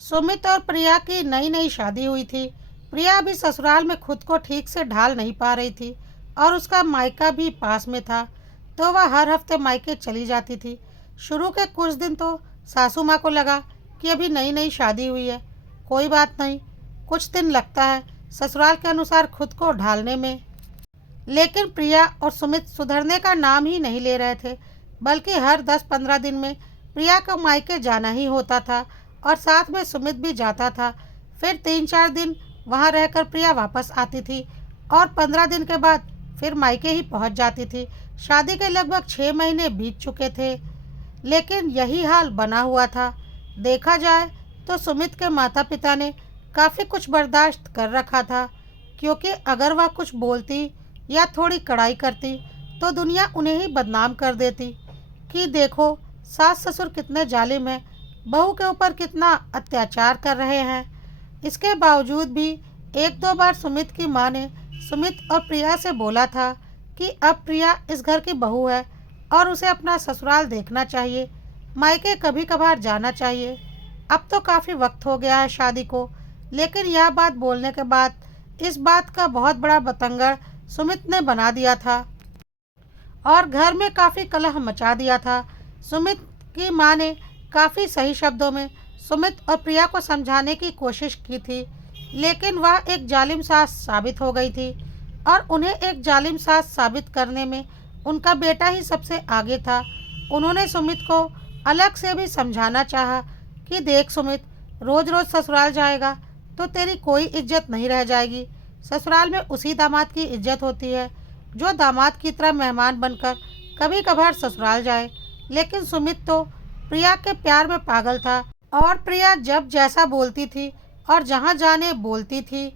सुमित और प्रिया की नई नई शादी हुई थी। प्रिया अभी ससुराल में खुद को ठीक से ढाल नहीं पा रही थी और उसका मायका भी पास में था, तो वह हर हफ्ते मायके चली जाती थी। शुरू के कुछ दिन तो सासू माँ को लगा कि अभी नई नई शादी हुई है, कोई बात नहीं, कुछ दिन लगता है ससुराल के अनुसार खुद को ढालने में। लेकिन प्रिया और सुमित सुधरने का नाम ही नहीं ले रहे थे, बल्कि हर 10-15 दिन में प्रिया को मायके जाना ही होता था और साथ में सुमित भी जाता था। फिर 3-4 दिन वहाँ रहकर प्रिया वापस आती थी और 15 दिन के बाद फिर मायके ही पहुँच जाती थी। शादी के लगभग 6 महीने बीत चुके थे, लेकिन यही हाल बना हुआ था। देखा जाए तो सुमित के माता पिता ने काफ़ी कुछ बर्दाश्त कर रखा था, क्योंकि अगर वह कुछ बोलती या थोड़ी कड़ाई करती तो दुनिया उन्हें ही बदनाम कर देती कि देखो सास ससुर कितने जालिम हैं, बहू के ऊपर कितना अत्याचार कर रहे हैं। इसके बावजूद भी एक दो बार सुमित की माँ ने सुमित और प्रिया से बोला था कि अब प्रिया इस घर की बहू है और उसे अपना ससुराल देखना चाहिए, मायके कभी कभार जाना चाहिए। अब तो काफ़ी वक्त हो गया है शादी को, लेकिन यह बात बोलने के बाद इस बात का बहुत बड़ा बतंगड़ सुमित ने बना दिया था और घर में काफ़ी कलह मचा दिया था। सुमित की माँ ने काफ़ी सही शब्दों में सुमित और प्रिया को समझाने की कोशिश की थी, लेकिन वह एक जालिम सास साबित हो गई थी और उन्हें एक जालिम सास साबित करने में उनका बेटा ही सबसे आगे था। उन्होंने सुमित को अलग से भी समझाना चाहा कि देख सुमित, रोज़ रोज़ ससुराल जाएगा तो तेरी कोई इज्जत नहीं रह जाएगी। ससुराल में उसी दामाद की इज्जत होती है जो दामाद की तरह मेहमान बनकर कभी कभार ससुराल जाए। लेकिन सुमित तो प्रिया के प्यार में पागल था और प्रिया जब जैसा बोलती थी और जहाँ जाने बोलती थी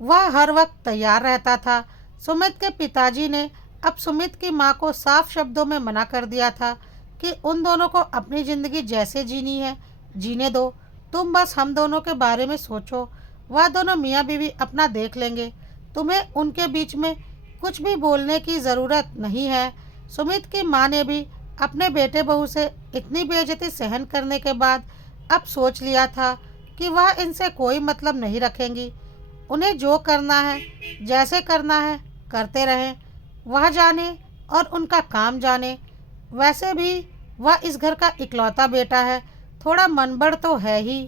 वह हर वक्त तैयार रहता था। सुमित के पिताजी ने अब सुमित की माँ को साफ शब्दों में मना कर दिया था कि उन दोनों को अपनी ज़िंदगी जैसे जीनी है जीने दो, तुम बस हम दोनों के बारे में सोचो, वह दोनों मियाँ बीवी अपना देख लेंगे, तुम्हें उनके बीच में कुछ भी बोलने की ज़रूरत नहीं है। सुमित की माँ ने भी अपने बेटे बहू से इतनी बेइज्जती सहन करने के बाद अब सोच लिया था कि वह इनसे कोई मतलब नहीं रखेंगी। उन्हें जो करना है जैसे करना है करते रहें, वह जाने और उनका काम जाने। वैसे भी वह इस घर का इकलौता बेटा है, थोड़ा मनबड़ तो है ही।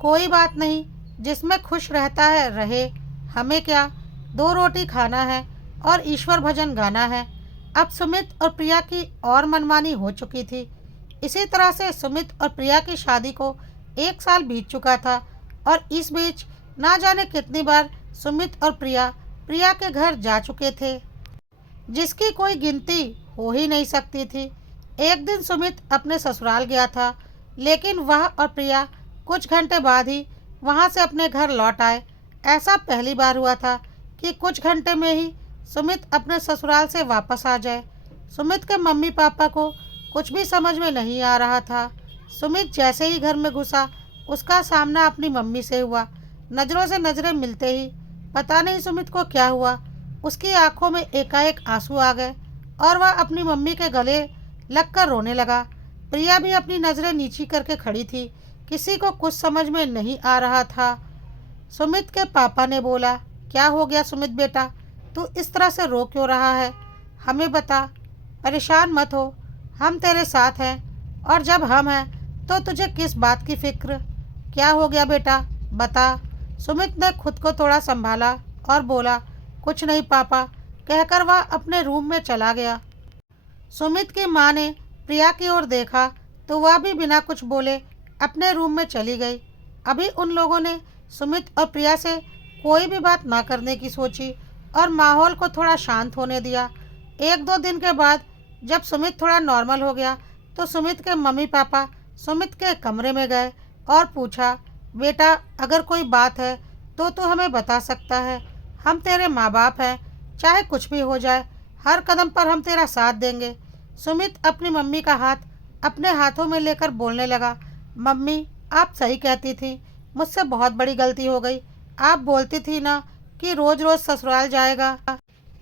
कोई बात नहीं, जिसमें खुश रहता है रहे, हमें क्या, 2 रोटी खाना है और ईश्वर भजन गाना है। अब सुमित और प्रिया की और मनमानी हो चुकी थी। इसी तरह से सुमित और प्रिया की शादी को 1 साल बीत चुका था और इस बीच ना जाने कितनी बार सुमित और प्रिया प्रिया के घर जा चुके थे, जिसकी कोई गिनती हो ही नहीं सकती थी। एक दिन सुमित अपने ससुराल गया था, लेकिन वह और प्रिया कुछ घंटे बाद ही वहां से अपने घर लौट आए। ऐसा पहली बार हुआ था कि कुछ घंटे में ही सुमित अपने ससुराल से वापस आ जाए। सुमित के मम्मी पापा को कुछ भी समझ में नहीं आ रहा था। सुमित जैसे ही घर में घुसा, उसका सामना अपनी मम्मी से हुआ। नज़रों से नज़रें मिलते ही पता नहीं सुमित को क्या हुआ, उसकी आंखों में एकाएक आंसू आ गए और वह अपनी मम्मी के गले लगकर रोने लगा। प्रिया भी अपनी नज़रें नीची करके खड़ी थी, किसी को कुछ समझ में नहीं आ रहा था। सुमित के पापा ने बोला, क्या हो गया सुमित बेटा, तू इस तरह से रो क्यों रहा है, हमें बता, परेशान मत हो, हम तेरे साथ हैं और जब हम हैं तो तुझे किस बात की फिक्र। क्या हो गया बेटा, बता। सुमित ने खुद को थोड़ा संभाला और बोला, कुछ नहीं पापा, कहकर वह अपने रूम में चला गया। सुमित की माँ ने प्रिया की ओर देखा तो वह भी बिना कुछ बोले अपने रूम में चली गई। अभी उन लोगों ने सुमित और प्रिया से कोई भी बात ना करने की सोची और माहौल को थोड़ा शांत होने दिया। 1-2 दिन के बाद जब सुमित थोड़ा नॉर्मल हो गया तो सुमित के मम्मी पापा सुमित के कमरे में गए और पूछा, बेटा अगर कोई बात है तो तू हमें बता सकता है, हम तेरे माँ बाप हैं, चाहे कुछ भी हो जाए हर कदम पर हम तेरा साथ देंगे। सुमित अपनी मम्मी का हाथ अपने हाथों में लेकर बोलने लगा, मम्मी आप सही कहती थी, मुझसे बहुत बड़ी गलती हो गई। आप बोलती थी ना कि रोज़ रोज़ ससुराल जाएगा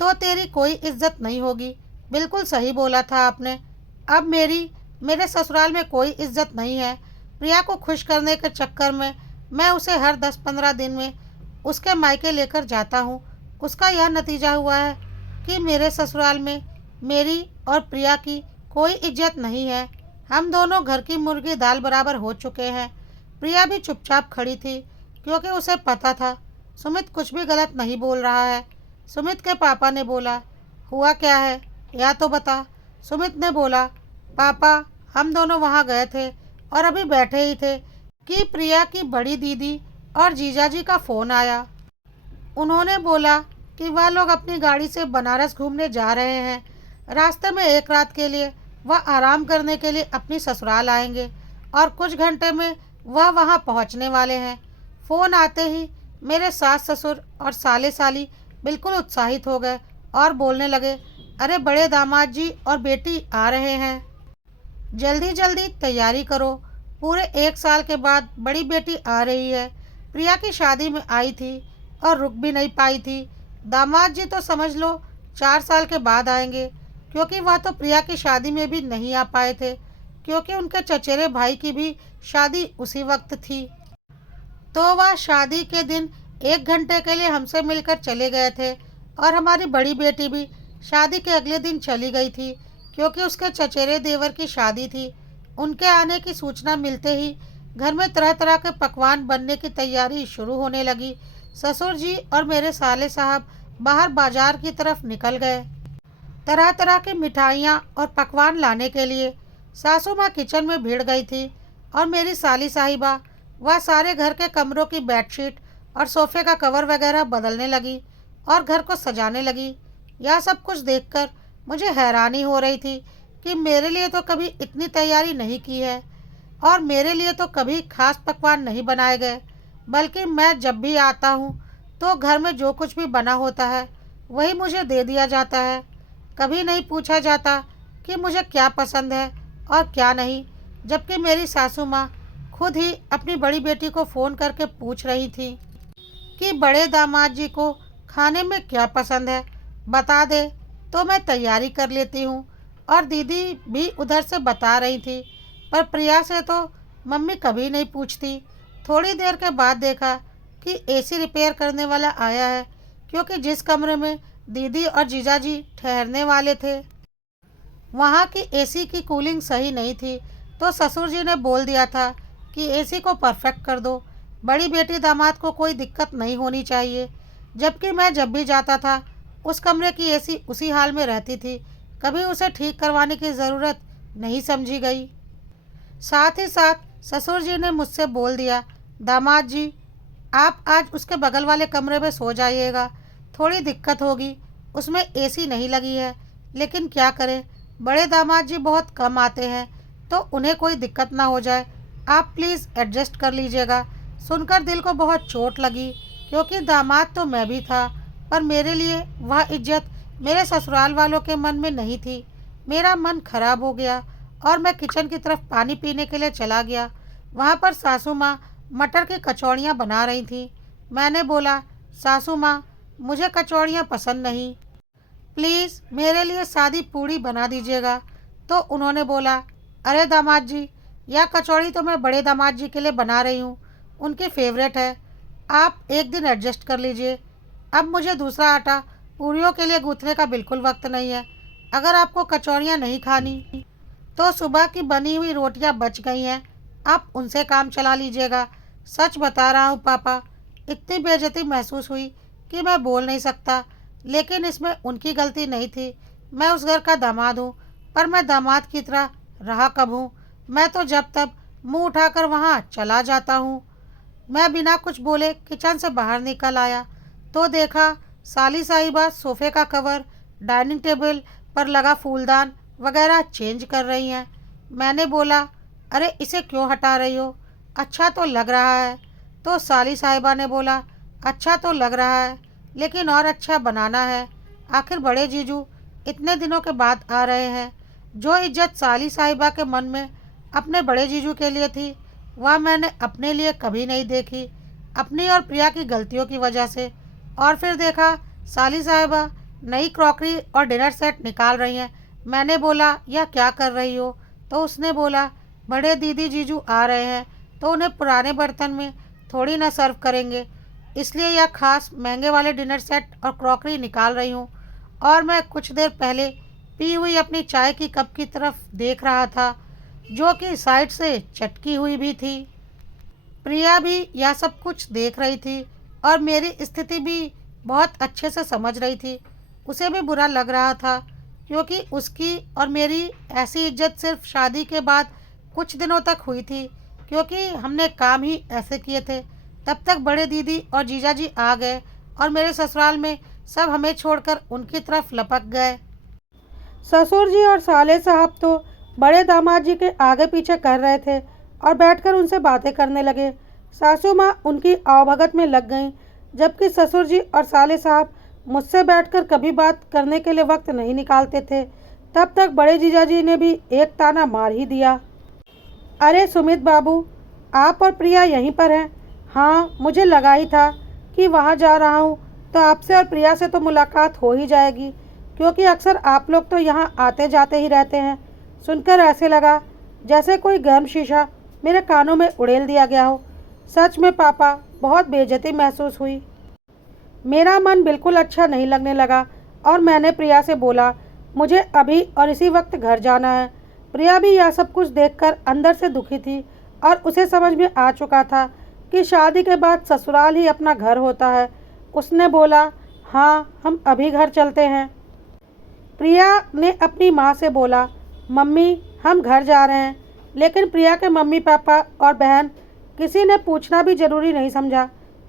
तो तेरी कोई इज्जत नहीं होगी, बिल्कुल सही बोला था आपने। अब मेरे ससुराल में कोई इज्जत नहीं है। प्रिया को खुश करने के चक्कर में मैं उसे हर 10-15 दिन में उसके मायके लेकर जाता हूँ। उसका यह नतीजा हुआ है कि मेरे ससुराल में मेरी और प्रिया की कोई इज्जत नहीं है। हम दोनों घर की मुर्गी दाल बराबर हो चुके हैं। प्रिया भी चुपचाप खड़ी थी क्योंकि उसे पता था सुमित कुछ भी गलत नहीं बोल रहा है। सुमित के पापा ने बोला, हुआ क्या है या तो बता। सुमित ने बोला, पापा हम दोनों वहाँ गए थे और अभी बैठे ही थे कि प्रिया की बड़ी दीदी और जीजाजी का फ़ोन आया। उन्होंने बोला कि वह लोग अपनी गाड़ी से बनारस घूमने जा रहे हैं। रास्ते में एक रात के लिए वह आराम करने के लिए अपनी ससुराल आएंगे और कुछ घंटे में वह वहां पहुंचने वाले हैं। फ़ोन आते ही मेरे सास ससुर और साले साली बिल्कुल उत्साहित हो गए और बोलने लगे, अरे बड़े दामाद जी और बेटी आ रहे हैं, जल्दी जल्दी तैयारी करो। पूरे 1 साल के बाद बड़ी बेटी आ रही है। प्रिया की शादी में आई थी और रुक भी नहीं पाई थी। दामाद जी तो समझ लो 4 साल के बाद आएंगे, क्योंकि वह तो प्रिया की शादी में भी नहीं आ पाए थे, क्योंकि उनके चचेरे भाई की भी शादी उसी वक्त थी। तो वह शादी के दिन 1 घंटे के लिए हमसे मिलकर चले गए थे और हमारी बड़ी बेटी भी शादी के अगले दिन चली गई थी, क्योंकि उसके चचेरे देवर की शादी थी। उनके आने की सूचना मिलते ही घर में तरह तरह के पकवान बनने की तैयारी शुरू होने लगी। ससुर जी और मेरे साले साहब बाहर बाजार की तरफ निकल गए तरह तरह की मिठाइयाँ और पकवान लाने के लिए। सासू माँ किचन में भिड़ गई थी और मेरी साली साहिबा वह सारे घर के कमरों की बेडशीट और सोफे का कवर वगैरह बदलने लगी और घर को सजाने लगी। यह सब कुछ देखकर मुझे हैरानी हो रही थी कि मेरे लिए तो कभी इतनी तैयारी नहीं की है और मेरे लिए तो कभी खास पकवान नहीं बनाए गए, बल्कि मैं जब भी आता हूँ तो घर में जो कुछ भी बना होता है वही मुझे दे दिया जाता है। कभी नहीं पूछा जाता कि मुझे क्या पसंद है और क्या नहीं, जबकि मेरी सासू माँ खुद ही अपनी बड़ी बेटी को फ़ोन करके पूछ रही थी कि बड़े दामाद जी को खाने में क्या पसंद है, बता दे तो मैं तैयारी कर लेती हूँ। और दीदी भी उधर से बता रही थी, पर प्रिया से तो मम्मी कभी नहीं पूछती। थोड़ी देर के बाद देखा कि एसी रिपेयर करने वाला आया है, क्योंकि जिस कमरे में दीदी और जीजाजी ठहरने वाले थे वहाँ की एसी की कूलिंग सही नहीं थी, तो ससुर जी ने बोल दिया था कि एसी को परफेक्ट कर दो, बड़ी बेटी दामाद को कोई दिक्कत नहीं होनी चाहिए। जबकि मैं जब भी जाता था उस कमरे की एसी उसी हाल में रहती थी, कभी उसे ठीक करवाने की ज़रूरत नहीं समझी गई। साथ ही साथ ससुर जी ने मुझसे बोल दिया, दामाद जी आप आज उसके बगल वाले कमरे में सो जाइएगा, थोड़ी दिक्कत होगी, उसमें एसी नहीं लगी है, लेकिन क्या करें बड़े दामाद जी बहुत कम आते हैं, तो उन्हें कोई दिक्कत ना हो जाए, आप प्लीज़ एडजस्ट कर लीजिएगा। सुनकर दिल को बहुत चोट लगी, क्योंकि दामाद तो मैं भी था, पर मेरे लिए वह इज्जत मेरे ससुराल वालों के मन में नहीं थी। मेरा मन खराब हो गया और मैं किचन की तरफ पानी पीने के लिए चला गया। वहाँ पर सासू माँ मटर की कचौड़ियाँ बना रही थी। मैंने बोला, सासू माँ मुझे कचौड़ियाँ पसंद नहीं, प्लीज़ मेरे लिए सादी पूड़ी बना दीजिएगा। तो उन्होंने बोला, अरे दामाद जी यह कचौड़ी तो मैं बड़े दामाद जी के लिए बना रही हूँ, उनकी फेवरेट है, आप एक दिन एडजस्ट कर लीजिए। अब मुझे दूसरा आटा पूरियों के लिए गूँथने का बिल्कुल वक्त नहीं है। अगर आपको कचौड़ियाँ नहीं खानी तो सुबह की बनी हुई रोटियां बच गई हैं, आप उनसे काम चला लीजिएगा। सच बता रहा हूँ पापा, इतनी बेइज्जती महसूस हुई कि मैं बोल नहीं सकता, लेकिन इसमें उनकी गलती नहीं थी। मैं उस घर का दामाद हूँ, पर मैं दामाद की तरह रहा कब हूँ। मैं तो जब तब मुंह उठाकर वहाँ चला जाता हूँ। मैं बिना कुछ बोले किचन से बाहर निकल आया तो देखा साली साहिबा सोफ़े का कवर, डाइनिंग टेबल पर लगा फूलदान वगैरह चेंज कर रही हैं। मैंने बोला, अरे इसे क्यों हटा रही हो, अच्छा तो लग रहा है। तो साली साहिबा ने बोला, अच्छा तो लग रहा है, लेकिन और अच्छा बनाना है। आखिर बड़े जीजू इतने दिनों के बाद आ रहे हैं। जो इज्जत साली साहिबा के मन में अपने बड़े जीजू के लिए थी, वह मैंने अपने लिए कभी नहीं देखी, अपनी और प्रिया की गलतियों की वजह से। और फिर देखा साली साहिबा नई क्रॉकरी और डिनर सेट निकाल रही हैं। मैंने बोला, यह क्या कर रही हो? तो उसने बोला, बड़े दीदी जीजू आ रहे हैं तो उन्हें पुराने बर्तन में थोड़ी ना सर्व करेंगे, इसलिए यह खास महंगे वाले डिनर सेट और क्रॉकरी निकाल रही हूँ। और मैं कुछ देर पहले पी हुई अपनी चाय की कप की तरफ देख रहा था, जो कि साइड से चटकी हुई भी थी। प्रिया भी यह सब कुछ देख रही थी और मेरी स्थिति भी बहुत अच्छे से समझ रही थी। उसे भी बुरा लग रहा था, क्योंकि उसकी और मेरी ऐसी इज्जत सिर्फ शादी के बाद कुछ दिनों तक हुई थी, क्योंकि हमने काम ही ऐसे किए थे। तब तक बड़े दीदी और जीजाजी आ गए और मेरे ससुराल में सब हमें छोड़कर उनकी तरफ लपक गए। ससुर जी और साले साहब तो बड़े दामाद जी के आगे पीछे कर रहे थे और बैठकर उनसे बातें करने लगे। सासू माँ उनकी आवभगत में लग गईं, जबकि ससुर जी और साले साहब मुझसे बैठकर कभी बात करने के लिए वक्त नहीं निकालते थे। तब तक बड़े जीजाजी ने भी एक ताना मार ही दिया। अरे सुमित बाबू, आप और प्रिया यहीं पर हैं? हाँ, मुझे लगा ही था कि वहाँ जा रहा हूँ तो आपसे और प्रिया से तो मुलाकात हो ही जाएगी, क्योंकि अक्सर आप लोग तो यहाँ आते जाते ही रहते हैं। सुनकर ऐसे लगा जैसे कोई गर्म शीशा मेरे कानों में उड़ेल दिया गया हो। सच में पापा, बहुत बेइज्जती महसूस हुई। मेरा मन बिल्कुल अच्छा नहीं लगने लगा और मैंने प्रिया से बोला, मुझे अभी और इसी वक्त घर जाना है। प्रिया भी यह सब कुछ देखकर अंदर से दुखी थी और उसे समझ में आ चुका था कि शादी के बाद ससुराल ही अपना घर होता है। उसने बोला, हाँ, हम अभी घर चलते हैं। प्रिया ने अपनी माँ से बोला, मम्मी, हम घर जा रहे हैं। लेकिन प्रिया के मम्मी पापा और बहन किसी ने पूछना भी ज़रूरी नहीं समझा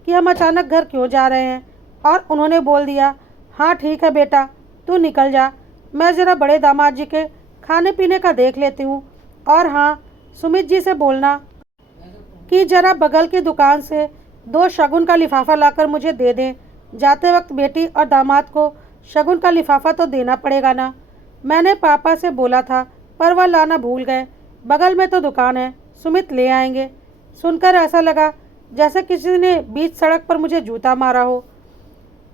कि हम अचानक घर क्यों जा रहे हैं, और उन्होंने बोल दिया, हाँ ठीक है बेटा, तू निकल जा, मैं ज़रा बड़े दामाद जी के खाने पीने का देख लेती हूँ। और हाँ, सुमित जी से बोलना कि ज़रा बगल की दुकान से 2 शगुन का लिफाफा लाकर मुझे दे दें। जाते वक्त बेटी और दामाद को शगुन का लिफाफा तो देना पड़ेगा ना। मैंने पापा से बोला था पर वह लाना भूल गए। बगल में तो दुकान है, सुमित ले आएंगे। सुनकर ऐसा लगा जैसे किसी ने बीच सड़क पर मुझे जूता मारा हो।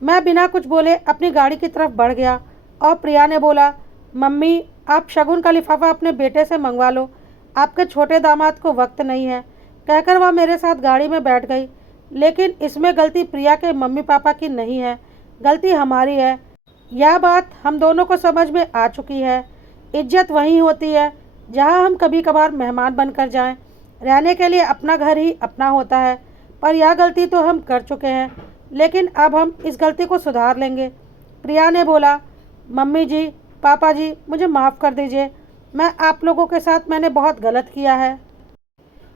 मैं बिना कुछ बोले अपनी गाड़ी की तरफ बढ़ गया और प्रिया ने बोला, मम्मी, आप शगुन का लिफाफा अपने बेटे से मंगवा लो, आपके छोटे दामाद को वक्त नहीं है। कहकर वह मेरे साथ गाड़ी में बैठ गई। लेकिन इसमें गलती प्रिया के मम्मी पापा की नहीं है, गलती हमारी है। यह बात हम दोनों को समझ में आ चुकी है। इज्जत वहीं होती है जहां हम कभी कभार मेहमान बनकर जाएं। रहने के लिए अपना घर ही अपना होता है। पर यह गलती तो हम कर चुके हैं, लेकिन अब हम इस गलती को सुधार लेंगे। प्रिया ने बोला, मम्मी जी, पापा जी, मुझे माफ़ कर दीजिए। मैं आप लोगों के साथ मैंने बहुत गलत किया है।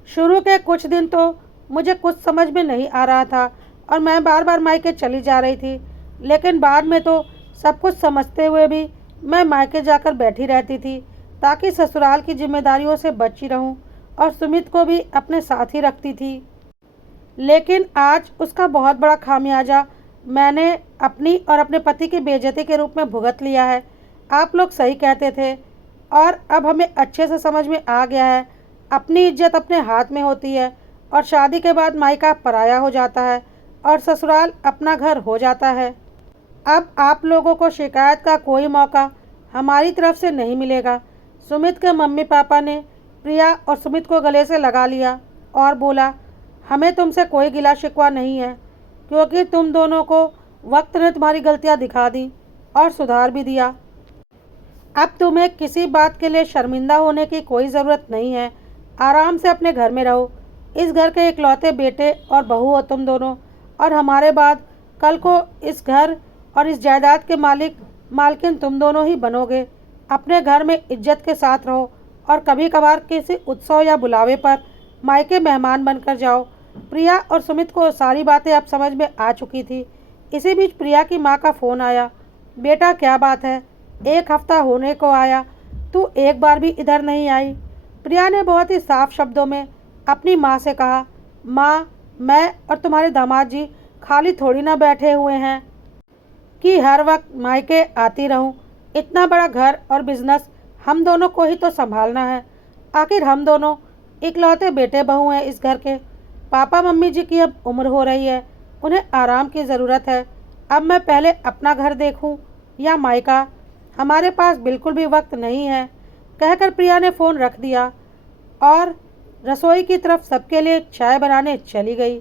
शुरू के कुछ दिन तो मुझे कुछ समझ में नहीं आ रहा था और मैं बार बार मायके चली जा रही थी। लेकिन बाद में तो सब कुछ समझते हुए भी मैं मायके जाकर बैठी रहती थी, ताकि ससुराल की जिम्मेदारियों से बची रहूं और सुमित को भी अपने साथ ही रखती थी। लेकिन आज उसका बहुत बड़ा खामियाजा मैंने अपनी और अपने पति की बेइज्जती के रूप में भुगत लिया है। आप लोग सही कहते थे और अब हमें अच्छे से समझ में आ गया है, अपनी इज्जत अपने हाथ में होती है और शादी के बाद मायका पराया हो जाता है और ससुराल अपना घर हो जाता है। अब आप लोगों को शिकायत का कोई मौका हमारी तरफ से नहीं मिलेगा। सुमित के मम्मी पापा ने प्रिया और सुमित को गले से लगा लिया और बोला, हमें तुमसे कोई गिला शिकवा नहीं है, क्योंकि तुम दोनों को वक्त ने तुम्हारी गलतियां दिखा दी और सुधार भी दिया। अब तुम्हें किसी बात के लिए शर्मिंदा होने की कोई ज़रूरत नहीं है। आराम से अपने घर में रहो। इस घर के इकलौते बेटे और बहू हो तुम दोनों, और हमारे बाद कल को इस घर और इस जायदाद के मालकिन तुम दोनों ही बनोगे। अपने घर में इज्जत के साथ रहो और कभी कभार किसी उत्सव या बुलावे पर मायके मेहमान बनकर जाओ। प्रिया और सुमित को सारी बातें अब समझ में आ चुकी थी। इसी बीच प्रिया की माँ का फ़ोन आया। बेटा, क्या बात है? 1 हफ्ता होने को आया, तू एक बार भी इधर नहीं आई। प्रिया ने बहुत ही साफ शब्दों में अपनी माँ से कहा, माँ, मैं और तुम्हारे दामाद जी खाली थोड़ी ना बैठे हुए हैं कि हर वक्त मायके आती रहूं। इतना बड़ा घर और बिजनेस हम दोनों को ही तो संभालना है। आखिर हम दोनों इकलौते बेटे बहू हैं इस घर के। पापा मम्मी जी की अब उम्र हो रही है, उन्हें आराम की ज़रूरत है। अब मैं पहले अपना घर देखूं या मायका? हमारे पास बिल्कुल भी वक्त नहीं है। कहकर प्रिया ने फ़ोन रख दिया। और रसोई की तरफ सबके लिए चाय बनाने चली गई।